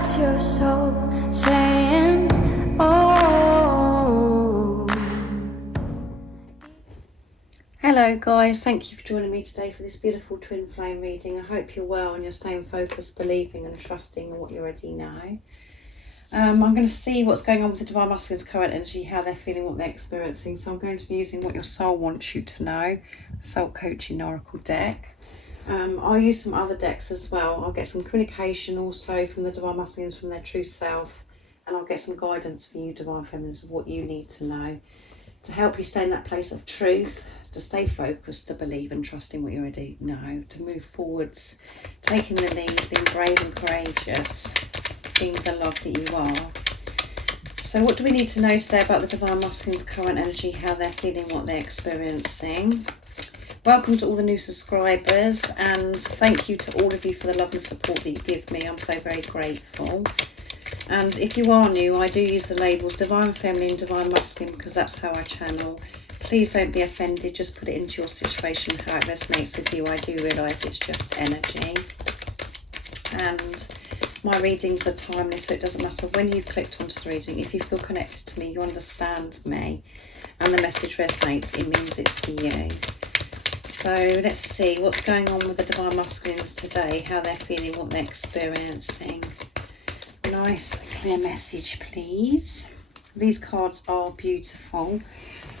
What's your soul saying? Oh. Hello guys, thank you for joining me today for this beautiful twin flame reading. I hope you're well and you're staying focused, believing and trusting in what you already know. I'm going to see what's going on with the Divine Masculine's current energy, how they're feeling, what they're experiencing. So I'm going to be using what your soul wants you to know, Soul Coaching Oracle deck. I'll use some other decks as well. I'll get some communication also from the Divine Masculines, from their true self, and I'll get some guidance for you Divine Feminines of what you need to know to help you stay in that place of truth, to stay focused, to believe and trust in what you already know, to move forwards, taking the lead, being brave and courageous, being the love that you are. So what do we need to know today about the Divine Masculine's current energy, how they're feeling, what they're experiencing? Welcome to all the new subscribers, and thank you to all of you for the love and support that you give me. I'm so very grateful. And if you are new, I do use the labels Divine Feminine, Divine Masculine, because that's how I channel. Please don't be offended, just put it into your situation, how it resonates with you. I do realise it's just energy. And my readings are timeless, so it doesn't matter when you've clicked onto the reading. If you feel connected to me, you understand me, and the message resonates, it means it's for you. So let's see what's going on with the Divine Masculines today, how they're feeling, what they're experiencing. Nice clear message, please. These cards are beautiful.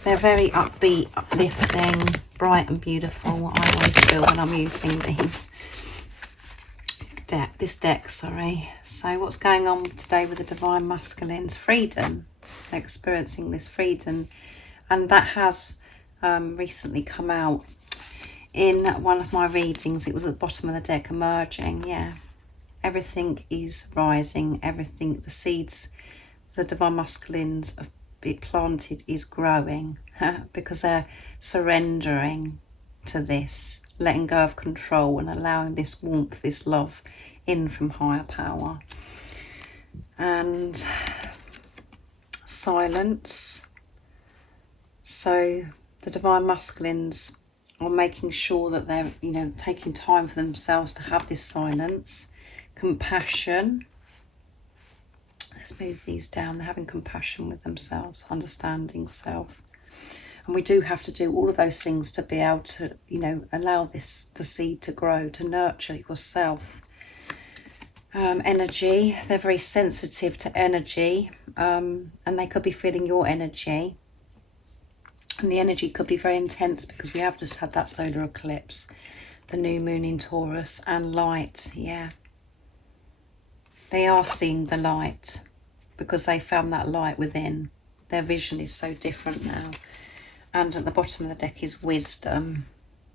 They're very upbeat, uplifting, bright and beautiful. I always feel when I'm using this deck. So what's going on today with the Divine Masculines? Freedom. They're experiencing this freedom, and that has recently come out in one of my readings. It was at the bottom of the deck, emerging. Yeah, everything is rising, everything, the seeds the Divine Masculines have planted is growing because they're surrendering to this, letting go of control and allowing this warmth, this love in from higher power. And silence. So the Divine Masculines are making sure that they're, taking time for themselves to have this silence. Compassion. Let's move these down. They're having compassion with themselves, understanding self. And we do have to do all of those things to be able to, allow the seed to grow, to nurture yourself. Energy. They're very sensitive to energy, and they could be feeling your energy. And the energy could be very intense because we have just had that solar eclipse, the new moon in Taurus, and light. Yeah, they are seeing the light because they found that light within. Their vision is so different now. And at the bottom of the deck is wisdom.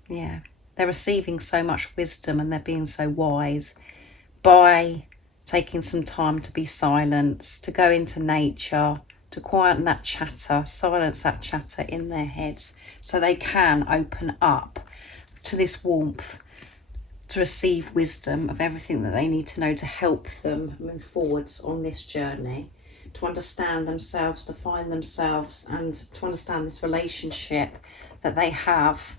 Yeah, they're receiving so much wisdom and they're being so wise by taking some time to be silent, to go into nature, to quieten that chatter, silence that chatter in their heads so they can open up to this warmth, to receive wisdom of everything that they need to know to help them move forwards on this journey, to understand themselves, to find themselves, and to understand this relationship that they have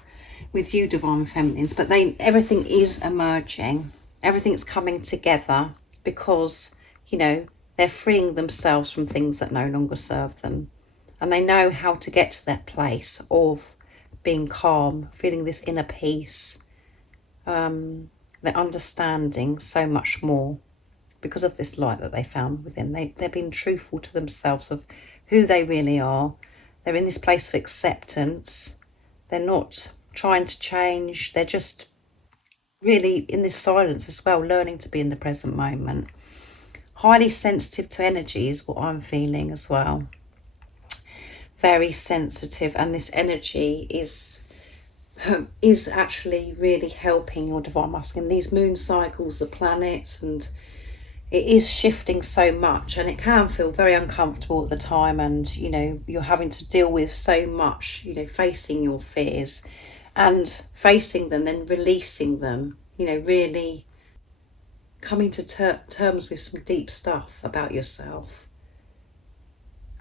with you, Divine Feminines. But everything is emerging, everything's coming together because, they're freeing themselves from things that no longer serve them. And they know how to get to that place of being calm, feeling this inner peace. They're understanding so much more because of this light that they found within. They're being truthful to themselves of who they really are. They're in this place of acceptance. They're not trying to change. They're just really in this silence as well, learning to be in the present moment. Highly sensitive to energy is what I'm feeling as well. Very sensitive, and this energy is actually really helping your Divine Masculine. These moon cycles, the planets, and it is shifting so much, and it can feel very uncomfortable at the time, and you're having to deal with so much, facing your fears and facing them, then releasing them, really coming to terms with some deep stuff about yourself,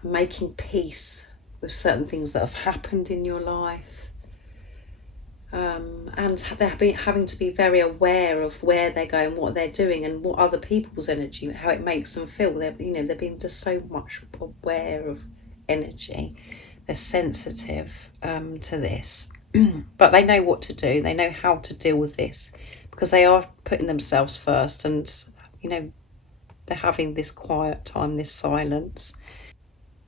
making peace with certain things that have happened in your life, And they're having to be very aware of where they're going, what they're doing, and what other people's energy, how it makes them feel. They're being just so much aware of energy. They're sensitive to this, but they know what to do. They know how to deal with this because they are putting themselves first, and they're having this quiet time, this silence,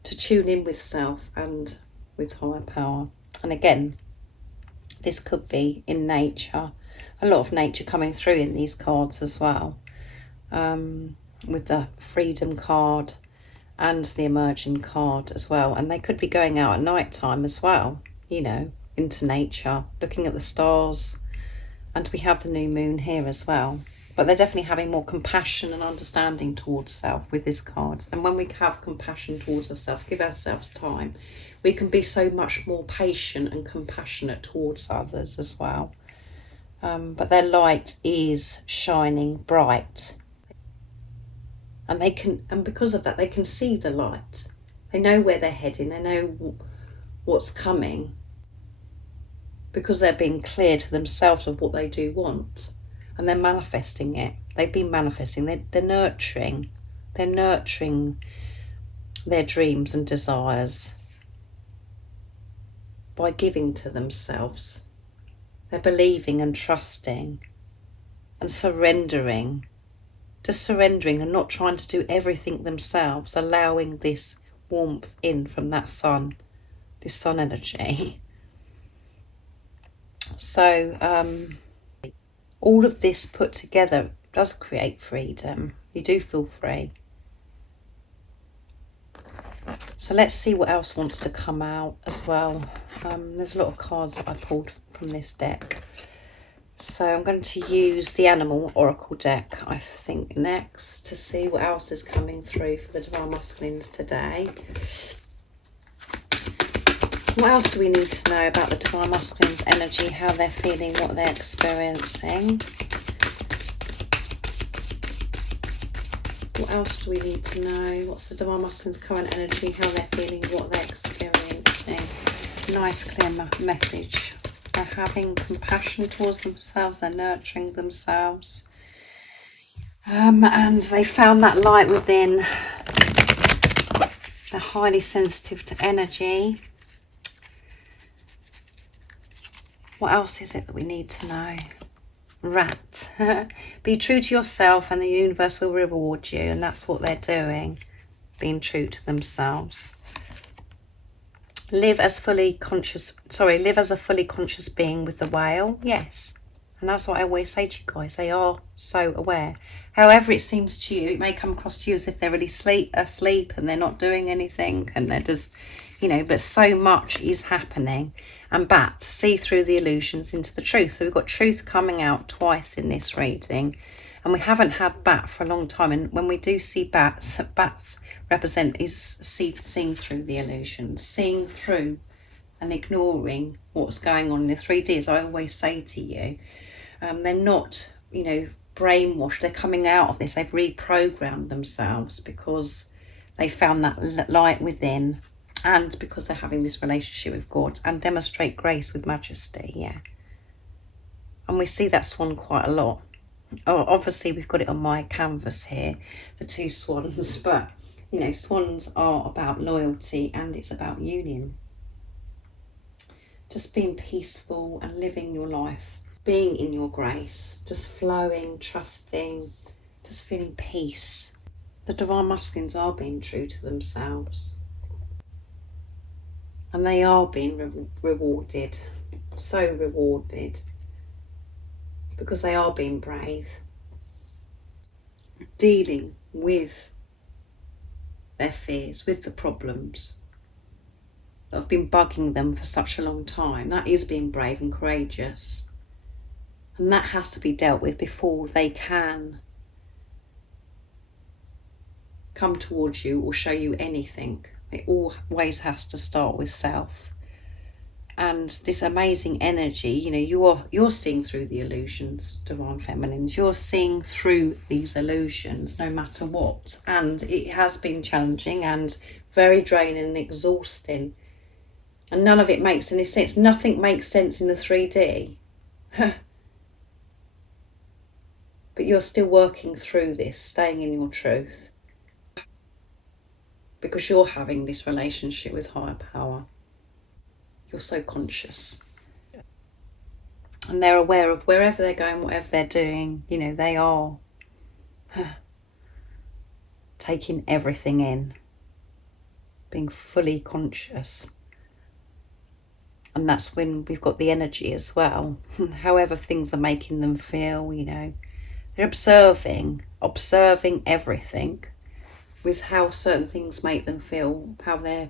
to tune in with self and with higher power. And again, this could be in nature, a lot of nature coming through in these cards as well, with the freedom card and the emerging card as well. And they could be going out at night time as well, into nature, looking at the stars. And we have the new moon here as well. But they're definitely having more compassion and understanding towards self with this card. And when we have compassion towards ourselves, give ourselves time, we can be so much more patient and compassionate towards others as well. But their light is shining bright. And because of that, they can see the light. They know where they're heading. They know what's coming. Because they're being clear to themselves of what they do want. And they're manifesting it. They've been manifesting. They're nurturing. They're nurturing their dreams and desires by giving to themselves. They're believing and trusting and surrendering. Just surrendering and not trying to do everything themselves. Allowing this warmth in from that sun. This sun energy. So, all of this put together does create freedom. You do feel free. So let's see what else wants to come out as well. There's a lot of cards that I pulled from this deck. So I'm going to use the Animal Oracle deck, I think, next to see what else is coming through for the Divine Masculines today. What else do we need to know about the Divine Masculines' energy, how they're feeling, what they're experiencing? What else do we need to know? What's the Divine Masculines' current energy, how they're feeling, what they're experiencing? Nice, clear message. They're having compassion towards themselves, they're nurturing themselves. And they found that light within. They're highly sensitive to energy. What else is it that we need to know? Rat. Be true to yourself and the universe will reward you. And that's what they're doing. Being true to themselves. Live as a fully conscious being with the whale. Yes. And that's what I always say to you guys. They are so aware. However it seems to you, it may come across to you as if they're really asleep and they're not doing anything and they're just, but so much is happening. And bats see through the illusions into the truth. So we've got truth coming out twice in this reading. And we haven't had bat for a long time. And when we do see bats represent seeing through the illusions, seeing through and ignoring what's going on in the 3D, as I always say to you. They're not, brainwashed. They're coming out of this. They've reprogrammed themselves because they found that light within. And because they're having this relationship with God and demonstrate grace with majesty, yeah. And we see that swan quite a lot. Oh, obviously we've got it on my canvas here, the two swans, but, swans are about loyalty and it's about union. Just being peaceful and living your life, being in your grace, just flowing, trusting, just feeling peace. The Divine Masculines are being true to themselves. And they are being rewarded, so rewarded, because they are being brave, dealing with their fears, with the problems that have been bugging them for such a long time. That is being brave and courageous. And that has to be dealt with before they can come towards you or show you anything. It always has to start with self. And this amazing energy, you're seeing through the illusions, Divine Feminines. You're seeing through these illusions no matter what. And it has been challenging and very draining and exhausting And none of it makes any sense. Nothing makes sense in the 3D. But you're still working through this, staying in your truth. Because you're having this relationship with higher power. You're so conscious. And they're aware of wherever they're going, whatever they're doing, you know, they are taking everything in. Being fully conscious. And that's when we've got the energy as well. However things are making them feel, you know. They're observing everything with how certain things make them feel, how they're,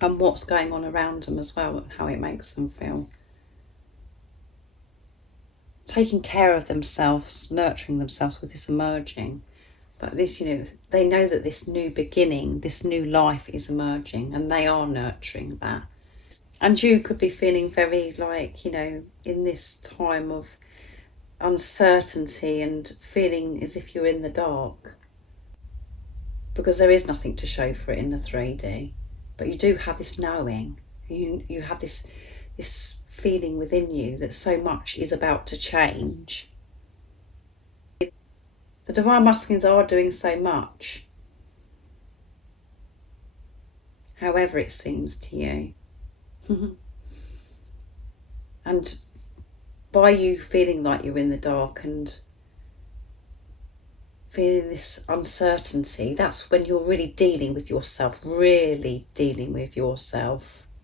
and what's going on around them as well, and how it makes them feel. Taking care of themselves, nurturing themselves with this emerging. But this, you know, they know that this new beginning, this new life is emerging, and they are nurturing that. And you could be feeling very like, you know, in this time of uncertainty and feeling as if you're in the dark. Because there is nothing to show for it in the 3D. But you do have this knowing. You have this feeling within you that so much is about to change. The Divine Masculines are doing so much. However it seems to you. And by you feeling like you're in the dark and feeling this uncertainty, that's when you're really dealing with yourself,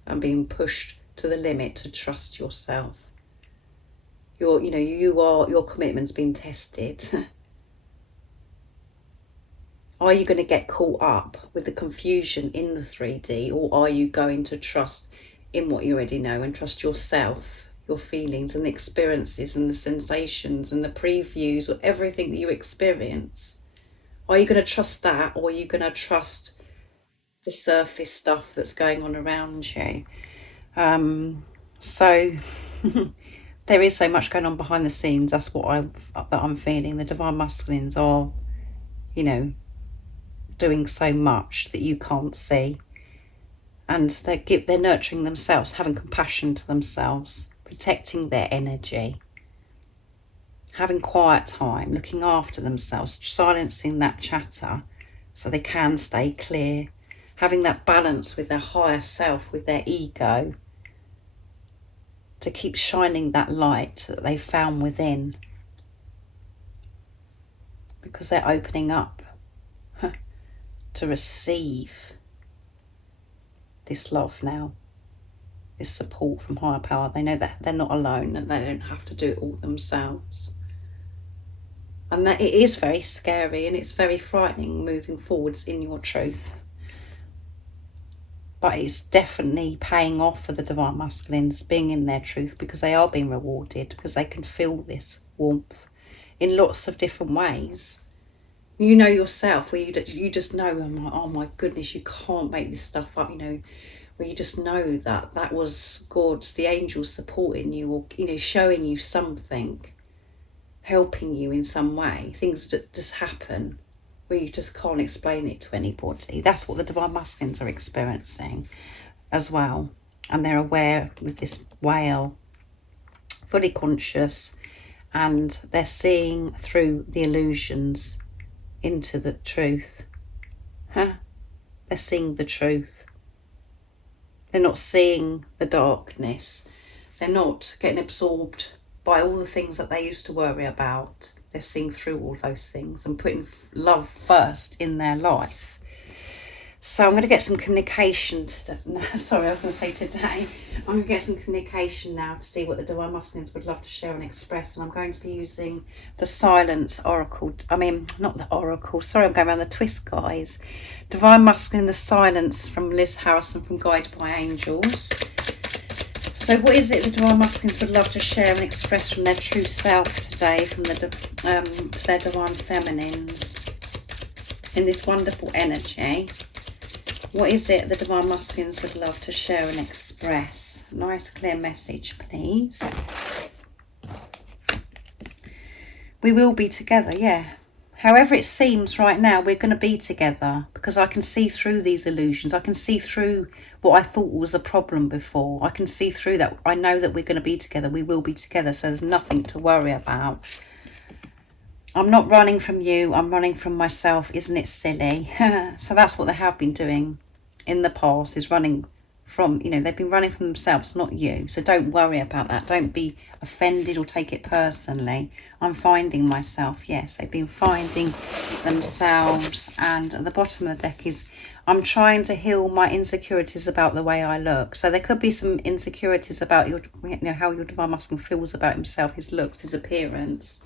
and being pushed to the limit to trust yourself. Your commitment's been tested. Are you going to get caught up with the confusion in the 3D, or are you going to trust in what you already know and trust yourself, your feelings and the experiences and the sensations and the previews or everything that you experience? Are you going to trust that, or are you going to trust the surface stuff that's going on around you? So there is so much going on behind the scenes. That's what I'm feeling. The Divine Masculines are, you know, doing so much that you can't see, and they're nurturing themselves, having compassion to themselves, protecting their energy, having quiet time, looking after themselves, silencing that chatter so they can stay clear, having that balance with their higher self, with their ego, to keep shining that light that they found within, because they're opening up to receive this love now, this support from higher power. They know that they're not alone, and they don't have to do it all themselves. And that it is very scary and it's very frightening moving forwards in your truth. But it's definitely paying off for the Divine Masculines being in their truth, because they are being rewarded, because they can feel this warmth in lots of different ways. You know yourself, where you just know, oh my goodness, you can't make this stuff up, you know, where you just know that was God's, the angels supporting you, or, you know, showing you something, helping you in some way. Things that just happen where you just can't explain it to anybody. That's what the Divine Masculines are experiencing as well. And they're aware with this whale, fully conscious, and they're seeing through the illusions into the truth. They're seeing the truth. They're not seeing the darkness. They're not getting absorbed by all the things that they used to worry about. They're seeing through all those things and putting love first in their life. So I'm going to get some communication today. No, sorry, I was going to say today. I'm going to get some communication now to see what the Divine Masculines would love to share and express. And I'm going to be using the Silence Oracle. Not the Oracle. Sorry, I'm going around the twist, guys. Divine Masculine, the Silence from Liz Harrison from Guided by Angels. So what is it the Divine Masculines would love to share and express from their true self today, from the to their Divine Feminines in this wonderful energy? What is it the Divine Masculines would love to share and express? Nice clear message, please. We will be together, yeah. However it seems right now, we're going to be together, because I can see through these illusions. I can see through what I thought was a problem before. I can see through that. I know that we're going to be together. We will be together. So there's nothing to worry about. I'm not running from you. I'm running from myself. Isn't it silly? So that's what they have been doing in the past, is running from, you know, they've been running from themselves, not you. So don't worry about that. Don't be offended or take it personally. I'm finding myself. Yes, they've been finding themselves. And at the bottom of the deck is, I'm trying to heal my insecurities about the way I look. So there could be some insecurities about your, you know, how your divine masculine feels about himself, his looks, his appearance,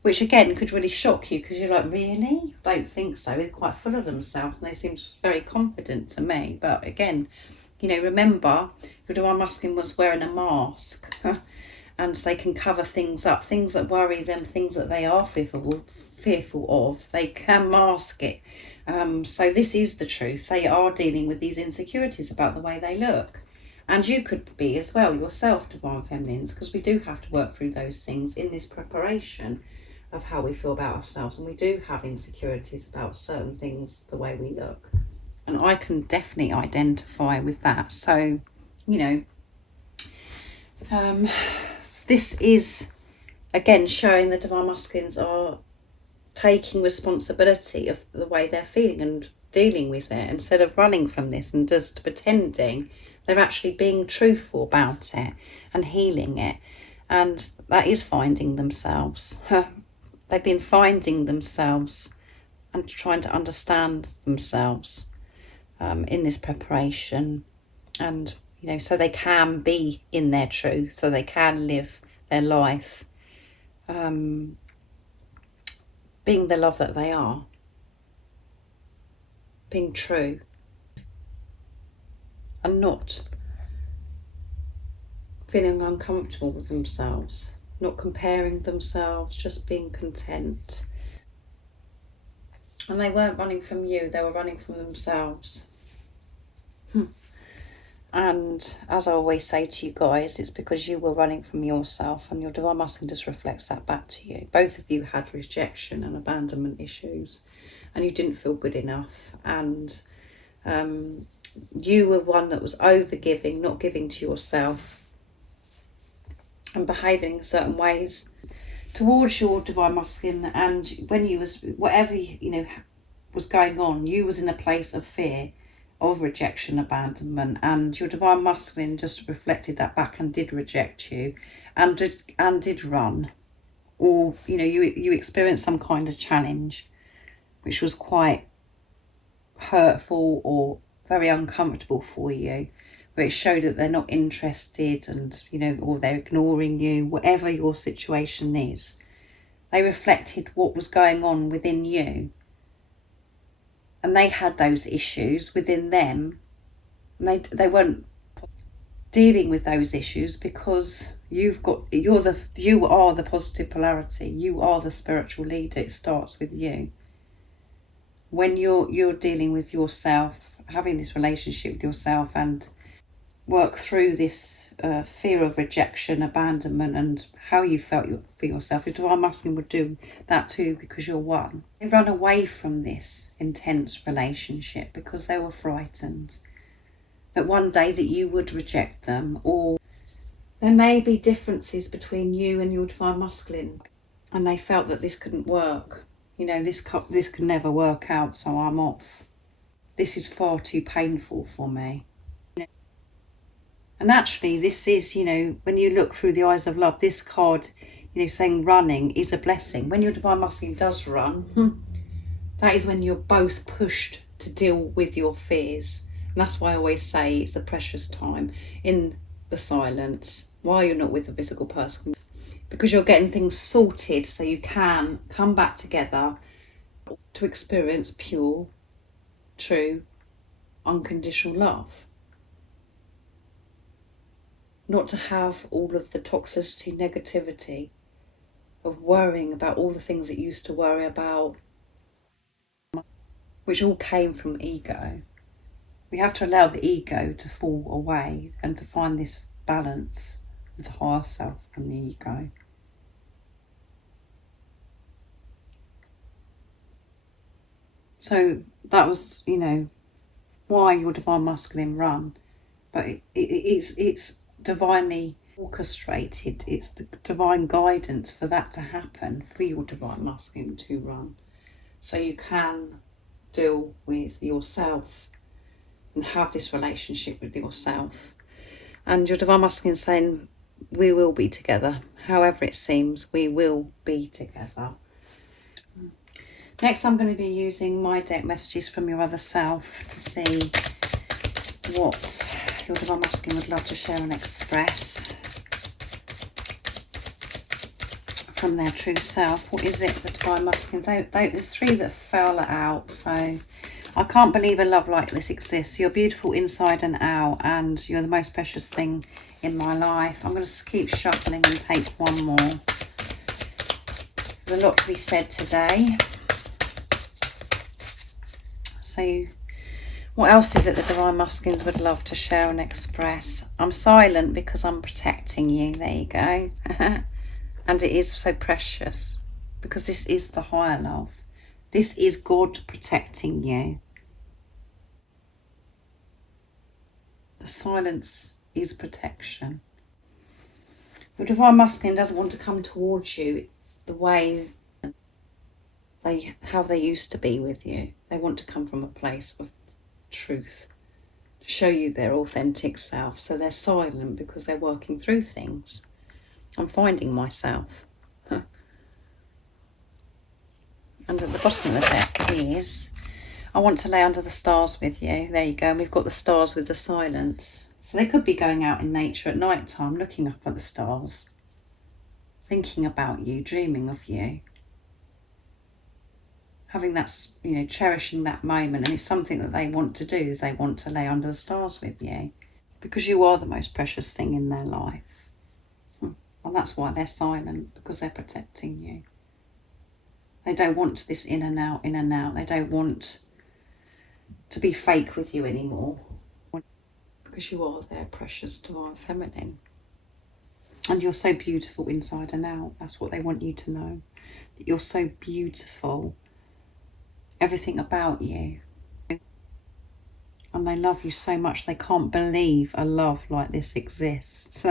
which again could really shock you, because you're like, really? I don't think so. They're quite full of themselves and they seem very confident to me. But again, you know, remember, your divine masculine was wearing a mask and they can cover things up, things that worry them, things that they are fearful of, they can mask it. So this is the truth. They are dealing with these insecurities about the way they look. And you could be as well, yourself, divine feminines, because we do have to work through those things in this preparation of how we feel about ourselves. And we do have insecurities about certain things, the way we look. And I can definitely identify with that. So, you know, this is, again, showing the divine masculines are taking responsibility of the way they're feeling and dealing with it. Instead of running from this and just pretending, they're actually being truthful about it and healing it. And that is finding themselves. They've been finding themselves and trying to understand themselves in this preparation. And, you know, so they can be in their truth, so they can live their life being the love that they are, being true, and not feeling uncomfortable with themselves, not comparing themselves, just being content. And they weren't running from you, they were running from themselves. And as I always say to you guys, it's because you were running from yourself, and your divine masculine just reflects that back to you. Both of you had rejection and abandonment issues, and you didn't feel good enough. And you were one that was over-giving, not giving to yourself, and behaving in certain ways towards your divine masculine. And when you was, whatever, you know, was going on, you was in a place of fear, of rejection, abandonment, and your divine masculine just reflected that back and did reject you and did run. Or, you know, you experienced some kind of challenge which was quite hurtful or very uncomfortable for you, where it showed that they're not interested, and, you know, or they're ignoring you. Whatever your situation is, they reflected what was going on within you. And they had those issues within them, and they weren't dealing with those issues, because you are the positive polarity. You are the spiritual leader. It starts with you. When you're dealing with yourself, having this relationship with yourself, and work through this fear of rejection, abandonment, and how you felt for yourself. Your divine masculine would do that too, because you're one. They run away from this intense relationship because they were frightened that one day that you would reject them, or there may be differences between you and your divine masculine, and they felt that this couldn't work. You know, this could never work out, so I'm off. This is far too painful for me. And actually, this is, you know, when you look through the eyes of love, this card, you know, saying running is a blessing. When your divine masculine does run, that is when you're both pushed to deal with your fears. And that's why I always say it's a precious time in the silence while you're not with a physical person, because you're getting things sorted so you can come back together to experience pure, true, unconditional love. Not to have all of the toxicity, negativity of worrying about all the things that you used to worry about, which all came from ego. We have to allow the ego to fall away and to find this balance with the higher self and the ego. So that was, you know, why your divine masculine run. But it's divinely orchestrated. It's the divine guidance for that to happen, for your divine masculine to run. So you can deal with yourself and have this relationship with yourself. And your divine masculine is saying, we will be together. However it seems, we will be together. Next, I'm going to be using my deck messages from your other self to see what your divine masculine would love to share and express from their true self. What is it, the divine masculine? There's 3 that fell out, so I can't believe a love like this exists. You're beautiful inside and out, and you're the most precious thing in my life. I'm going to keep shuffling and take one more. There's a lot to be said today. So what else is it the divine masculines would love to share and express? I'm silent because I'm protecting you. There you go. And it is so precious because this is the higher love. This is God protecting you. The silence is protection. Your divine masculine doesn't want to come towards you the way how they used to be with you. They want to come from a place of truth, to show you their authentic self. So they're silent because they're working through things. I'm finding myself. And at the bottom of the deck is, I want to lay under the stars with you. There you go. And we've got the stars with the silence. So they could be going out in nature at night time, looking up at the stars, thinking about you, dreaming of you, having that, you know, cherishing that moment. And it's something that they want to do, is they want to lay under the stars with you, because you are the most precious thing in their life. And that's why they're silent, because they're protecting you. They don't want this in and out, in and out. They don't want to be fake with you anymore, because you are their precious divine feminine. And you're so beautiful inside and out. That's what they want you to know. That you're so beautiful. Everything about you. And they love you so much. They can't believe a love like this exists.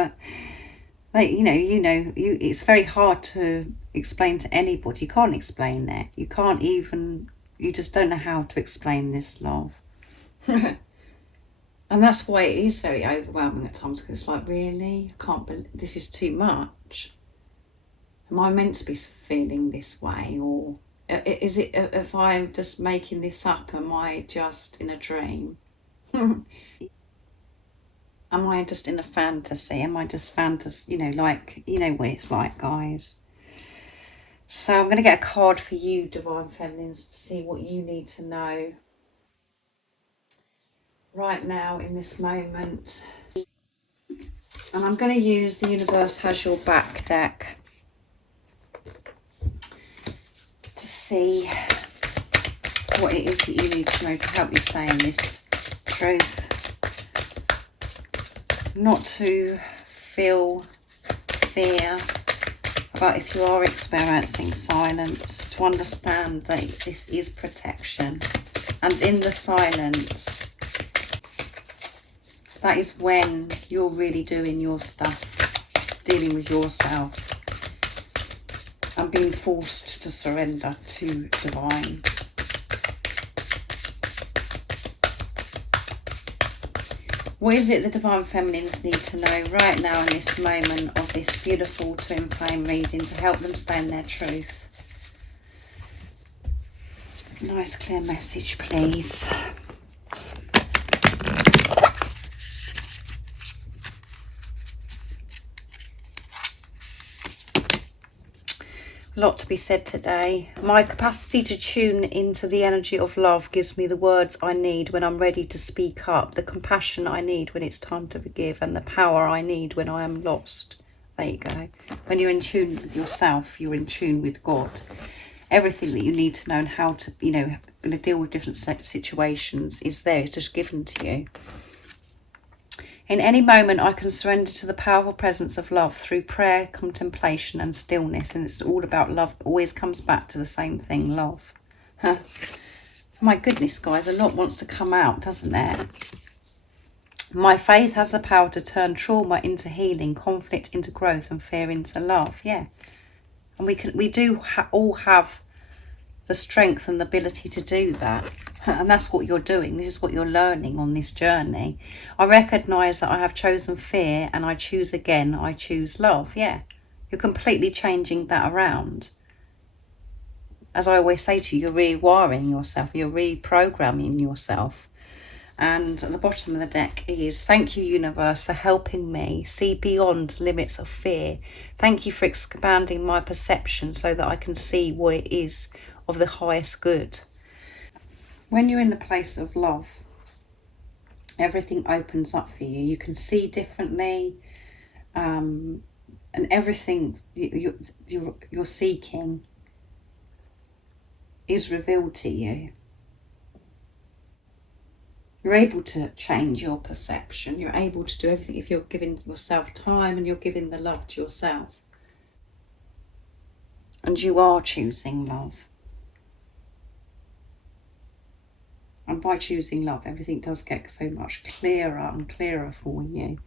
It's very hard to explain to anybody. You can't explain it. You just don't know how to explain this love. And that's why it is very overwhelming at times, because it's like, really? I can't believe this is too much. Am I meant to be feeling this way? Or is it, if I'm just making this up, am I just in a dream? Am I just in a fantasy? Am I just fantasy? What it's like, guys. So I'm going to get a card for you, divine feminines, to see what you need to know right now in this moment. And I'm going to use the Universe Has Your Back deck to see what it is that you need to know to help you stay in this truth. Not to feel fear about if you are experiencing silence, to understand that this is protection. And in the silence, that is when you're really doing your stuff, dealing with yourself, and being forced to surrender to divine. What is it the divine feminines need to know right now in this moment of this beautiful twin flame reading to help them stay in their truth? Nice clear message, please. A lot to be said today. My capacity to tune into the energy of love gives me the words I need when I'm ready to speak up, the compassion I need when it's time to forgive, and the power I need when I am lost. There you go. When you're in tune with yourself, you're in tune with God. Everything that you need to know and how to, going to deal with different situations is there. It's just given to you. In any moment, I can surrender to the powerful presence of love through prayer, contemplation, and stillness. And it's all about love. It always comes back to the same thing, love. My goodness, guys, a lot wants to come out, doesn't it? My faith has the power to turn trauma into healing, conflict into growth, and fear into love. Yeah. And we do all have the strength and the ability to do that. And that's what you're doing. This is what you're learning on this journey. I recognise that I have chosen fear and I choose again. I choose love. Yeah. You're completely changing that around. As I always say to you, you're rewiring yourself. You're reprogramming yourself. And at the bottom of the deck is, thank you, universe, for helping me see beyond limits of fear. Thank you for expanding my perception so that I can see what it is of the highest good. When you're in the place of love, everything opens up for you. You can see differently, and everything you're seeking is revealed to you. You're able to change your perception. You're able to do everything if you're giving yourself time and you're giving the love to yourself. And you are choosing love. And by choosing love, everything does get so much clearer and clearer for you.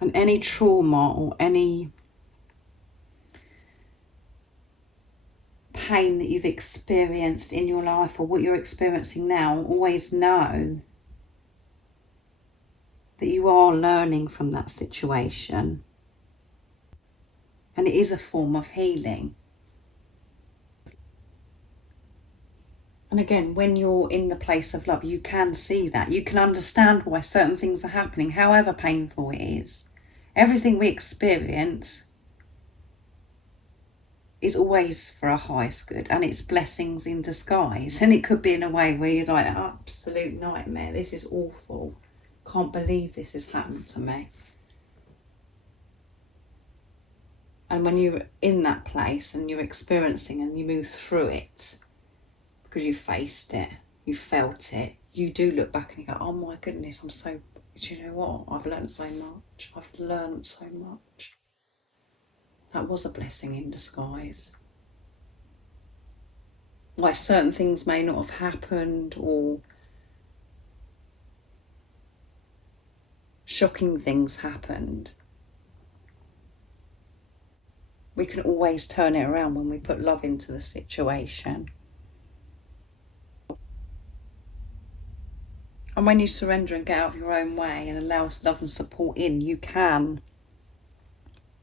And any trauma or any pain that you've experienced in your life or what you're experiencing now, always know that you are learning from that situation. And it is a form of healing. And again, when you're in the place of love, you can see that. You can understand why certain things are happening, however painful it is. Everything we experience is always for our highest good, and it's blessings in disguise. And it could be in a way where you're like, absolute nightmare, this is awful. Can't believe this has happened to me. And when you're in that place and you're experiencing and you move through it, because you faced it, you felt it, you do look back and you go, oh my goodness, do you know what? I've learned so much. I've learned so much. That was a blessing in disguise. Why certain things may not have happened, or shocking things happened, we can always turn it around when we put love into the situation. And when you surrender and get out of your own way and allow love and support in, you can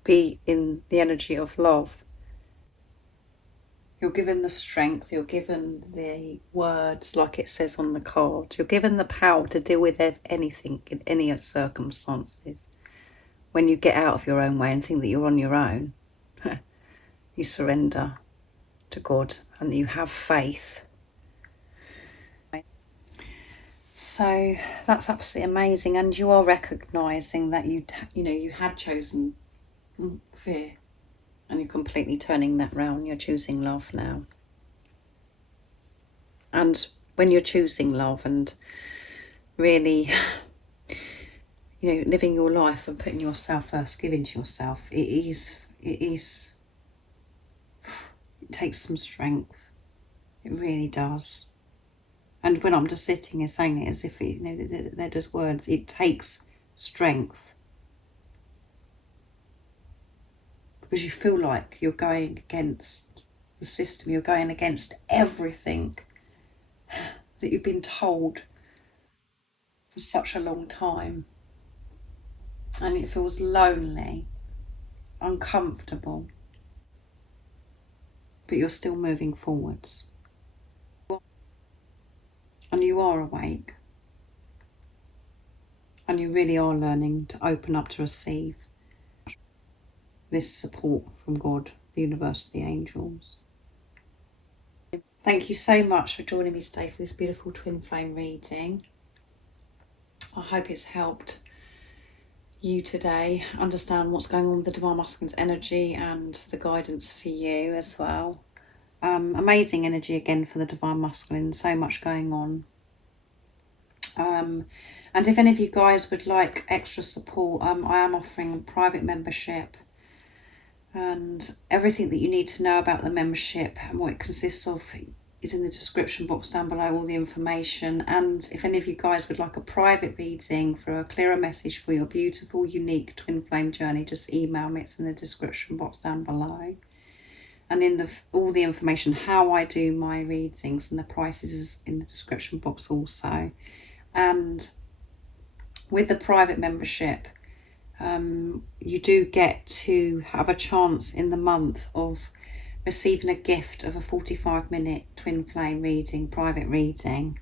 be in the energy of love. You're given the strength, you're given the words, like it says on the card. You're given the power to deal with anything in any circumstances. When you get out of your own way and think that you're on your own, you surrender to God and you have faith. So that's absolutely amazing, and you are recognising that you had chosen fear, and you're completely turning that round. You're choosing love now. And when you're choosing love and really, living your life and putting yourself first, giving to yourself, it takes some strength. It really does. And when I'm just sitting here saying it as if they're just words, it takes strength. Because you feel like you're going against the system, you're going against everything that you've been told for such a long time. And it feels lonely, uncomfortable, but you're still moving forwards. And you are awake. And you really are learning to open up to receive this support from God, the universe, the angels. Thank you so much for joining me today for this beautiful twin flame reading. I hope it's helped you today understand what's going on with the Divine Masculine's energy and the guidance for you as well. Amazing energy again for the Divine Masculine, so much going on. And if any of you guys would like extra support, I am offering private membership and everything that you need to know about the membership and what it consists of. is in the description box down below, all the information. And if any of you guys would like a private reading for a clearer message for your beautiful, unique twin flame journey, just email me. It's in the description box down below. And in all the information, how I do my readings and the prices is in the description box also. And with the private membership, you do get to have a chance in the month of receiving a gift of a 45-minute twin flame reading, private reading.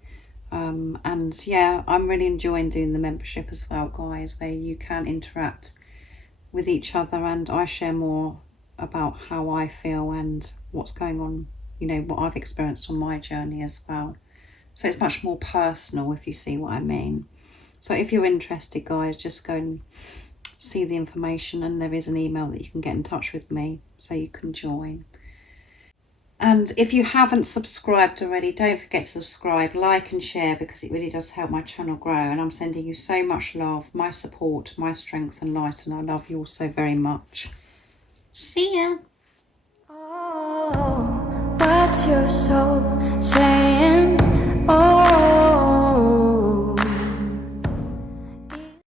And yeah, I'm really enjoying doing the membership as well, guys, where you can interact with each other and I share more about how I feel and what's going on, you know, what I've experienced on my journey as well. So it's much more personal, if you see what I mean. So if you're interested, guys, just go and see the information, and there is an email that you can get in touch with me so you can join. And if you haven't subscribed already, don't forget to subscribe, like and share, because it really does help my channel grow. And I'm sending you so much love, my support, my strength and light, and I love you all so very much. See ya. Oh, what's your soul saying?